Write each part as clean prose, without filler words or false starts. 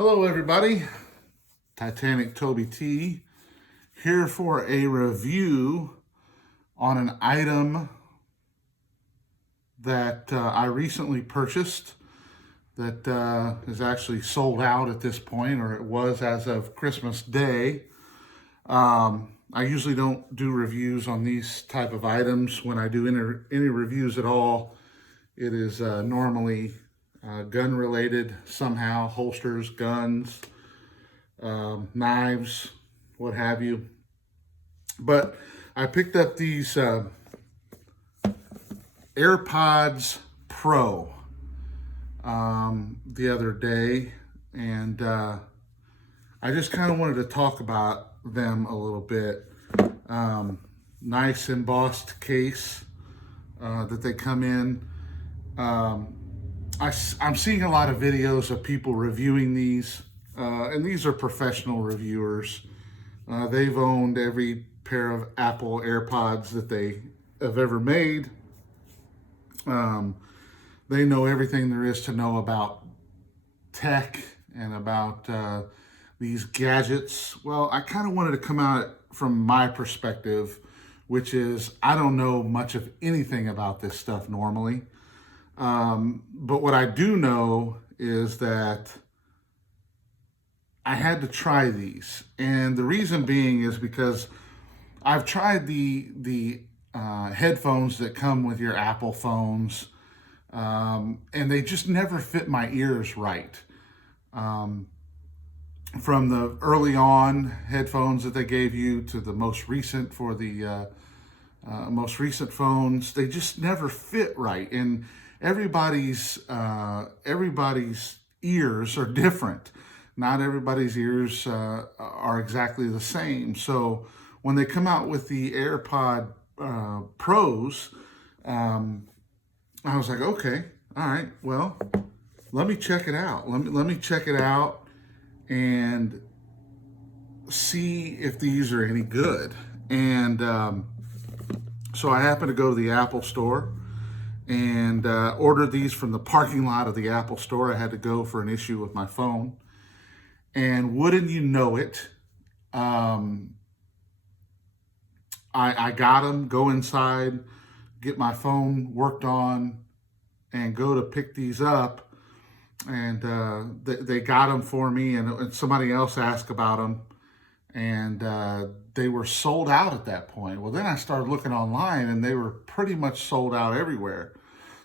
Hello everybody, Titanic Toby T here for a review on an item that I recently purchased that is actually sold out at this point, or it was as of Christmas Day. I usually don't do reviews on these type of items. When I do any reviews at all, it is normally gun related somehow, holsters, guns, knives, what have you. But I picked up these AirPods Pro the other day, and I just kind of wanted to talk about them a little bit. Nice embossed case that they come in. I'm seeing a lot of videos of people reviewing these, and these are professional reviewers. They've owned every pair of Apple AirPods that they have ever made. They know everything there is to know about tech and about these gadgets. Well, I kind of wanted to come out from my perspective, which is I don't know much of anything about this stuff normally. But what I do know is that I had to try these. And the reason being is because I've tried the headphones that come with your Apple phones, and they just never fit my ears right. From the early on headphones that they gave you to the most recent for the most recent phones, they just never fit right. And everybody's ears are different. Not everybody's ears are exactly the same. So when they come out with the AirPod Pros, I was like, okay, all right, well, let me check it out. Let me check it out and see if these are any good. And so I happened to go to the Apple store and ordered these from the parking lot of the Apple store. I had to go for an issue with my phone. And wouldn't you know it, I got them, go inside, get my phone worked on, and go to pick these up. And they got them for me, and somebody else asked about them. And they were sold out at that point. Well, then I started looking online, and they were pretty much sold out everywhere.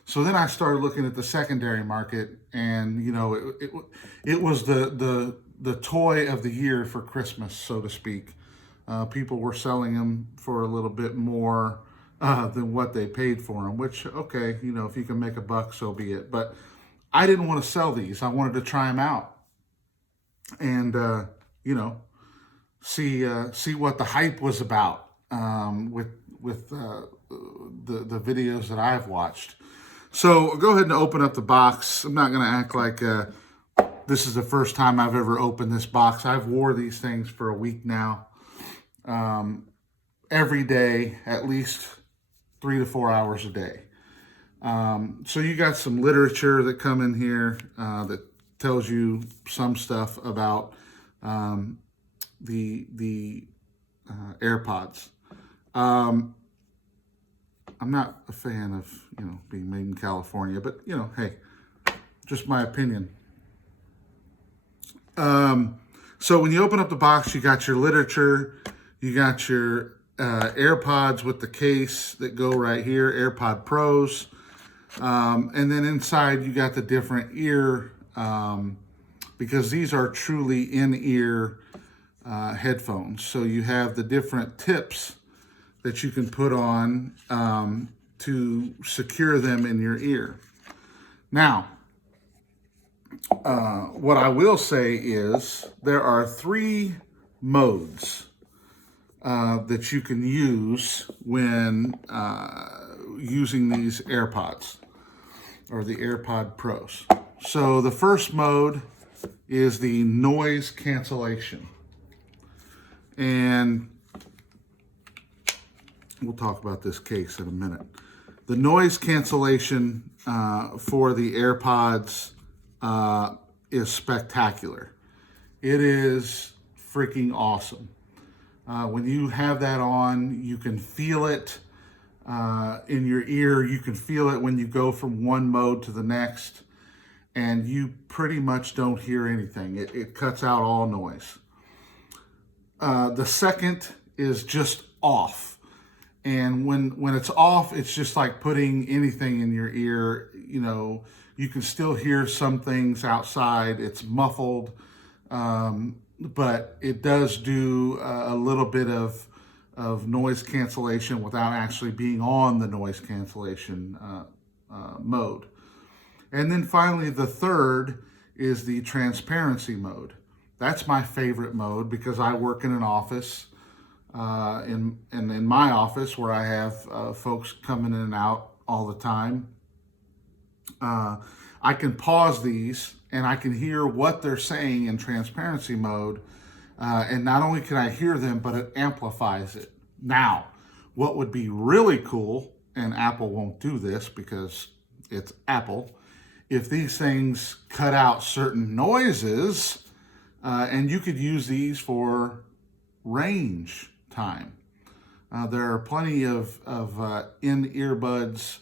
So then I started looking at the secondary market, and it was the toy of the year for Christmas, so to speak. People were selling them for a little bit more than what they paid for them. Which, okay, if you can make a buck, so be it. But I didn't want to sell these. I wanted to try them out, and see what the hype was about with the videos that I've watched. So go ahead and open up the box. I'm not going to act like this is the first time I've ever opened this box. I've wore these things for a week now. Every day, at least 3 to 4 hours a day. So you got some literature that come in here that tells you some stuff about the AirPods. I'm not a fan of being made in California, but hey, just my opinion. So when you open up the box, you got your literature, you got your AirPods with the case that go right here, AirPod Pros, and then inside you got the different ear, because these are truly in-ear headphones. So you have the different tips that you can put on to secure them in your ear. Now, what I will say is there are 3 modes that you can use when using these AirPods or the AirPod Pros. So the first mode is the noise cancellation. And we'll talk about this case in a minute. The noise cancellation for the AirPods is spectacular. It is freaking awesome. When you have that on, you can feel it in your ear. You can feel it when you go from one mode to the next, and you pretty much don't hear anything. It cuts out all noise. The second is just off. And when it's off, it's just like putting anything in your ear. You know, you can still hear some things outside. It's muffled, but it does do a little bit of noise cancellation without actually being on the noise cancellation mode. And then finally, the third is the transparency mode. That's my favorite mode because I work in an office. In my office where I have folks coming in and out all the time, I can pause these and I can hear what they're saying in transparency mode. And not only can I hear them, but it amplifies it. Now, what would be really cool, and Apple won't do this because it's Apple, if these things cut out certain noises, and you could use these for range time. There are plenty of in earbuds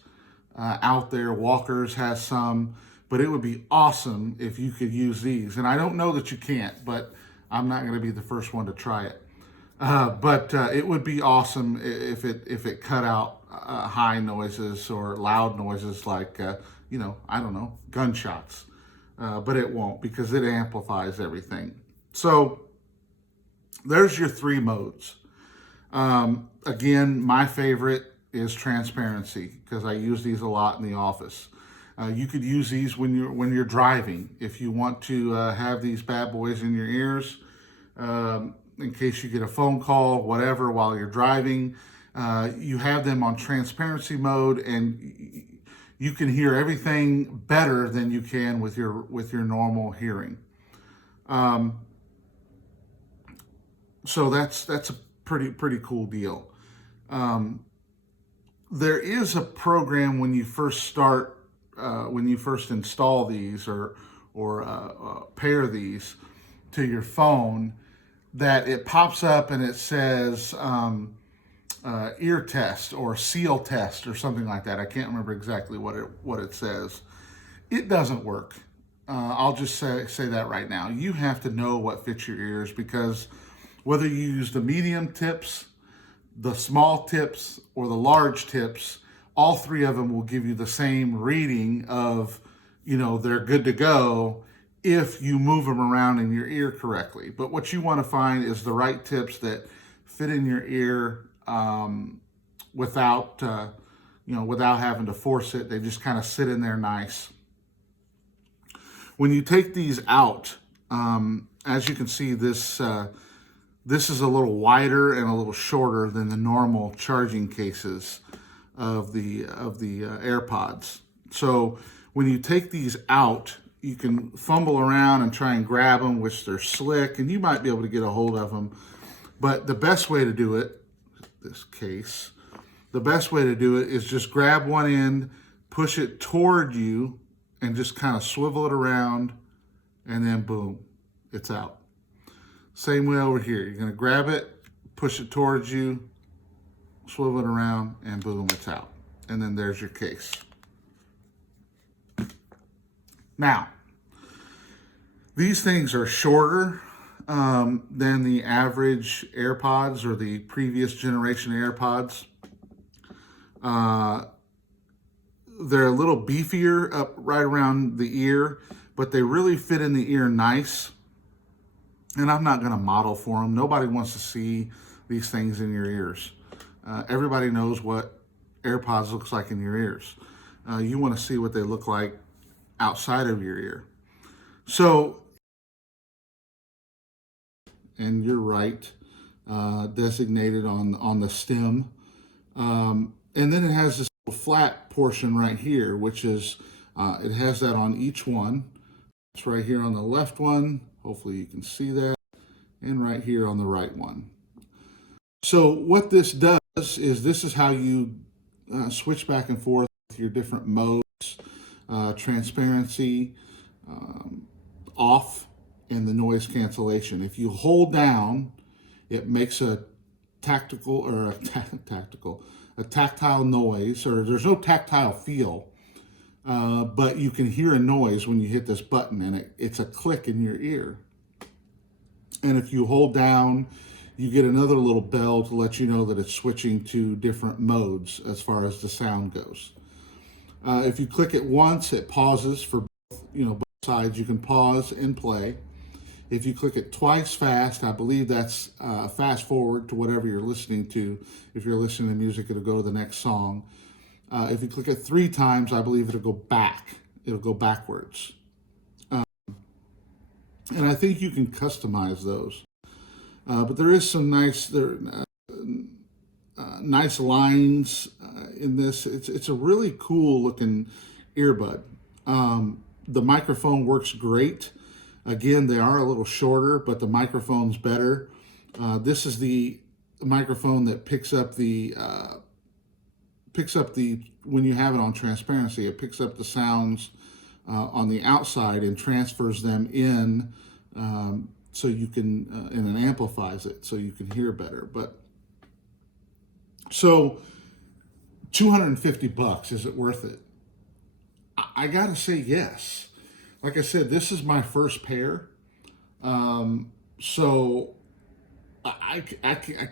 out there. Walkers has some, but it would be awesome if you could use these. And I don't know that you can't, but I'm not going to be the first one to try it. But it would be awesome if it cut out high noises or loud noises like I don't know, gunshots. But it won't because it amplifies everything. So there's your three modes. Again, my favorite is transparency because I use these a lot in the office. You could use these when you're driving. If you want to have these bad boys in your ears, in case you get a phone call, whatever, while you're driving, you have them on transparency mode, and you can hear everything better than you can with your normal hearing. So that's a pretty cool deal. There is a program when you first start, when you first install these or pair these to your phone, that it pops up and it says ear test or seal test or something like that. I can't remember exactly what it says. It doesn't work. I'll just say that right now. You have to know what fits your ears, because whether you use the medium tips, the small tips, or the large tips, all three of them will give you the same reading of, they're good to go if you move them around in your ear correctly. But what you want to find is the right tips that fit in your ear without having to force it. They just kind of sit in there nice. When you take these out, as you can see, this is a little wider and a little shorter than the normal charging cases of the AirPods. So when you take these out, you can fumble around and try and grab them, which they're slick, and you might be able to get a hold of them. But the best way to do it, the best way to do it is just grab one end, push it toward you, and just kind of swivel it around, and then boom, it's out. Same way over here. You're going to grab it, push it towards you, swivel it around, and boom, it's out. And then there's your case. Now, these things are shorter than the average AirPods or the previous generation AirPods. They're a little beefier up right around the ear, but they really fit in the ear nice. And I'm not going to model for them. Nobody wants to see these things in your ears. Everybody knows what AirPods looks like in your ears. You want to see what they look like outside of your ear. So, and you're right, designated on the stem. And then it has this little flat portion right here, which is, it has that on each one. It's right here on the left one. Hopefully you can see that. And right here on the right one. So what this does is this is how you switch back and forth with your different modes, transparency, off, and the noise cancellation. If you hold down, it makes a tactile noise, or there's no tactile feel, but you can hear a noise when you hit this button, and it's a click in your ear. And if you hold down, you get another little bell to let you know that it's switching to different modes as far as the sound goes. If you click it once, it pauses for both sides. You can pause and play. If you click it twice fast, I believe that's fast forward to whatever you're listening to. If you're listening to music, it'll go to the next song. If you click it 3 times, I believe it'll go back. It'll go backwards. And I think you can customize those. But there is some nice lines in this. It's a really cool looking earbud. The microphone works great. Again, they are a little shorter, but the microphone's better. This is the microphone that picks up the when you have it on transparency, it picks up the sounds on the outside and transfers them in, so you can and it amplifies it so you can hear better. But so $250, is it worth it? I gotta say yes. Like I said, this is my first pair, so I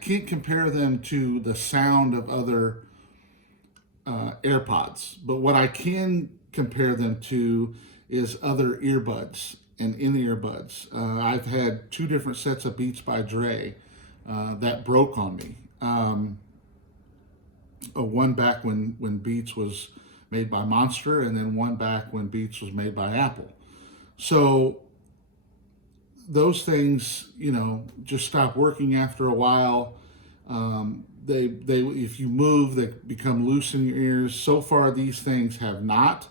can't compare them to the sound of other AirPods. But what I can compare them to is other earbuds and in-earbuds. I've had 2 different sets of Beats by Dre that broke on me. One back when Beats was made by Monster, and then one back when Beats was made by Apple. So those things, just stop working after a while. They if you move, they become loose in your ears. So far, these things have not.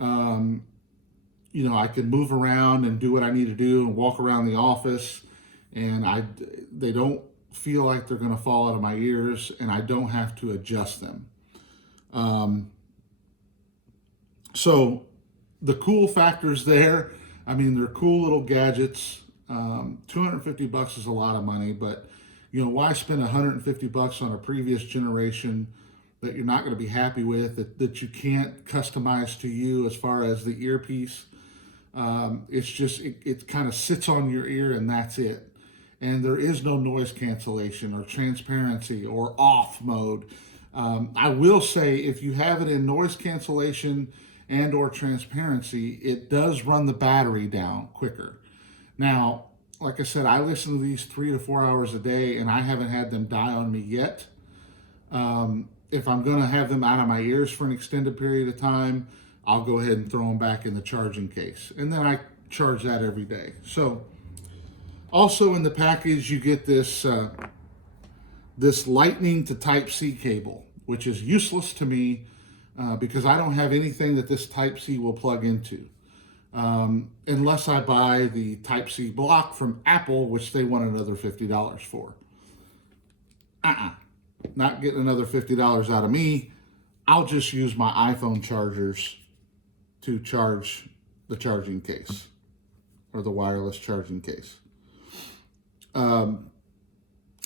I can move around and do what I need to do and walk around the office, and they don't feel like they're going to fall out of my ears, and I don't have to adjust them. So the cool factors there, they're cool little gadgets. $250 is a lot of money, but why spend $150 on a previous generation that you're not going to be happy with, that you can't customize to you as far as the earpiece? It's just, it kind of sits on your ear and that's it. And there is no noise cancellation or transparency or off mode. I will say, if you have it in noise cancellation and or transparency, it does run the battery down quicker. Now, like I said, I listen to these 3 to 4 hours a day, and I haven't had them die on me yet. If I'm going to have them out of my ears for an extended period of time, I'll go ahead and throw them back in the charging case. And then I charge that every day. So, also in the package, you get this Lightning to Type-C cable, which is useless to me because I don't have anything that this Type-C will plug into. Unless I buy the Type-C block from Apple, which they want another $50 for. Not getting another $50 out of me. I'll just use my iPhone chargers to charge the charging case, or the wireless charging case. And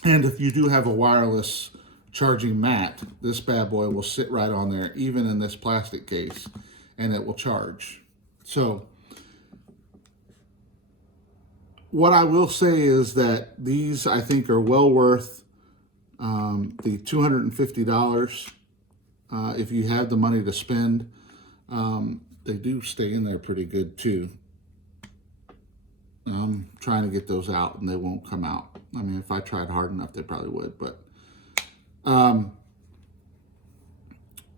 if you do have a wireless charging mat, this bad boy will sit right on there, even in this plastic case, and it will charge. So, what I will say is that these, I think, are well worth the $250 if you have the money to spend. They do stay in there pretty good, too. I'm trying to get those out, and they won't come out. If I tried hard enough, they probably would. But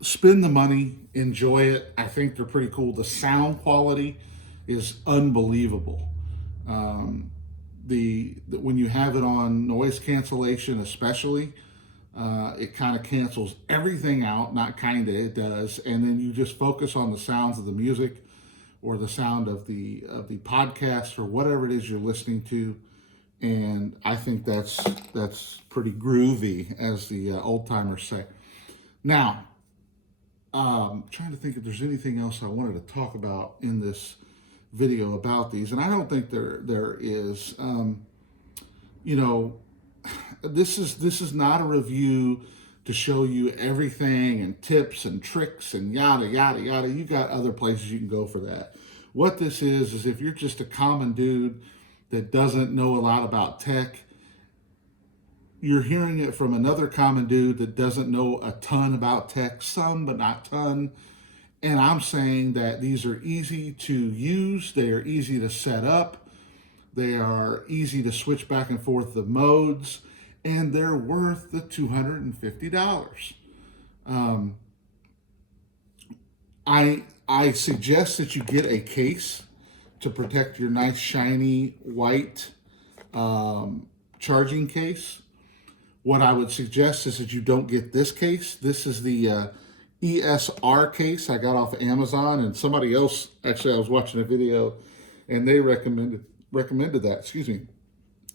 spend the money, enjoy it. I think they're pretty cool. The sound quality is unbelievable. When you have it on noise cancellation, especially, it kind of cancels everything out. Not kind of, it does. And then you just focus on the sounds of the music, or the sound of the podcast, or whatever it is you're listening to. And I think that's pretty groovy, as the old timers say. Now, trying to think if there's anything else I wanted to talk about in this video about these, and I don't think there is. You know, this is not a review to show you everything and tips and tricks and yada yada yada. You got other places you can go for that. What this is if you're just a common dude that doesn't know a lot about tech, you're hearing it from another common dude that doesn't know a ton about tech, some but not ton. And I'm saying that these are easy to use, they are easy to set up, they are easy to switch back and forth the modes, and they're worth the $250. Um, I suggest that you get a case to protect your nice shiny white charging case. What I would suggest is that you don't get this case. This is the ESR case I got off of Amazon, and somebody else, actually I was watching a video and they recommended that, excuse me.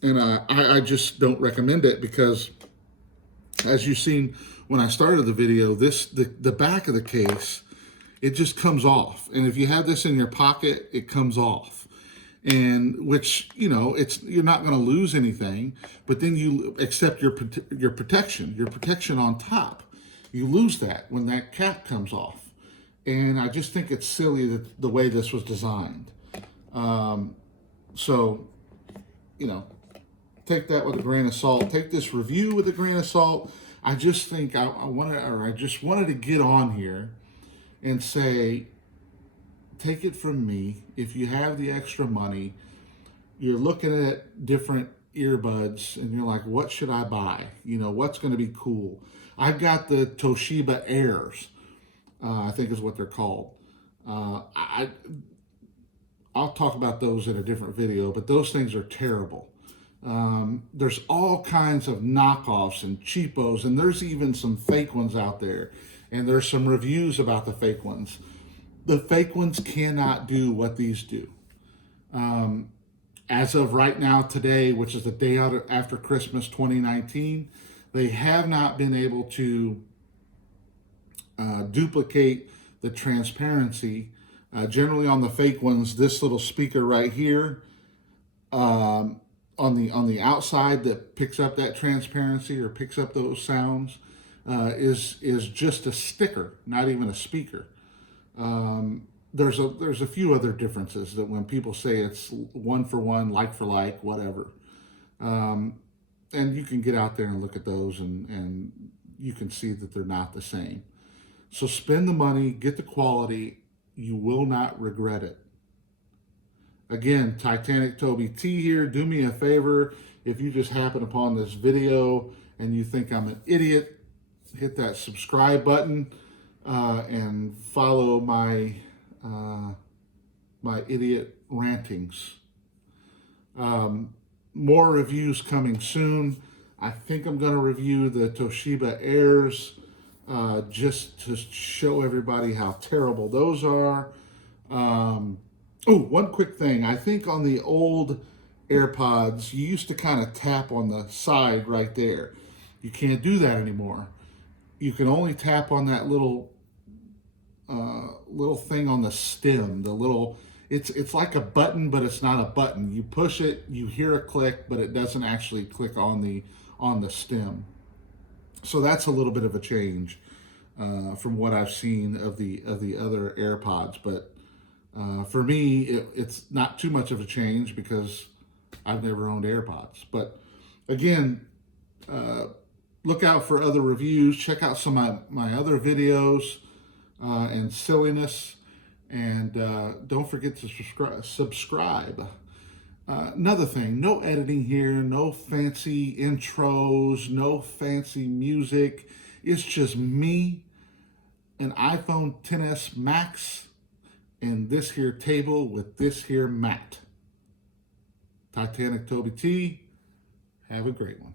And I just don't recommend it because, as you've seen when I started the video, the back of the case, it just comes off. And if you have this in your pocket, it comes off. And which, you know, you're not going to lose anything, but then you accept your protection on top. You lose that when that cap comes off. And I just think it's silly that the way this was designed. So, you know, take that with a grain of salt. Take this review with a grain of salt. I just think I just wanted to get on here and say, take it from me. If you have the extra money, you're looking at different earbuds and you're like, what should I buy? You know, what's going to be cool? I've got the Toshiba Airs, I think is what they're called. I'll talk about those in a different video, but those things are terrible. There's all kinds of knockoffs and cheapos, and there's even some fake ones out there. And there's some reviews about the fake ones. The fake ones cannot do what these do. As of right now, today, which is the day after Christmas 2019, they have not been able to duplicate the transparency. Generally on the fake ones, this little speaker right here on the outside that picks up that transparency or picks up those sounds is just a sticker, not even a speaker. There's a few other differences that when people say it's one for one, like for like, whatever. And you can get out there and look at those and you can see that they're not the same. So spend the money, get the quality, you will not regret it. Again, Titanic Toby T here. Do me a favor, if you just happen upon this video and you think I'm an idiot, hit that subscribe button and follow my my idiot rantings. More reviews coming soon. I think I'm going to review the Toshiba Airs just to show everybody how terrible those are. Oh, one quick thing. I think on the old AirPods, you used to kind of tap on the side right there. You can't do that anymore. You can only tap on that little thing on the stem. It's like a button, but it's not a button. You push it, you hear a click, but it doesn't actually click on the stem. So that's a little bit of a change from what I've seen of the other AirPods. But for me, it's not too much of a change because I've never owned AirPods. But again, look out for other reviews. Check out some of my other videos and silliness. And don't forget to subscribe. Another thing, no editing here, no fancy intros, no fancy music. It's just me, an iPhone XS Max, and this here table with this here mat. Titanic Toby T, have a great one.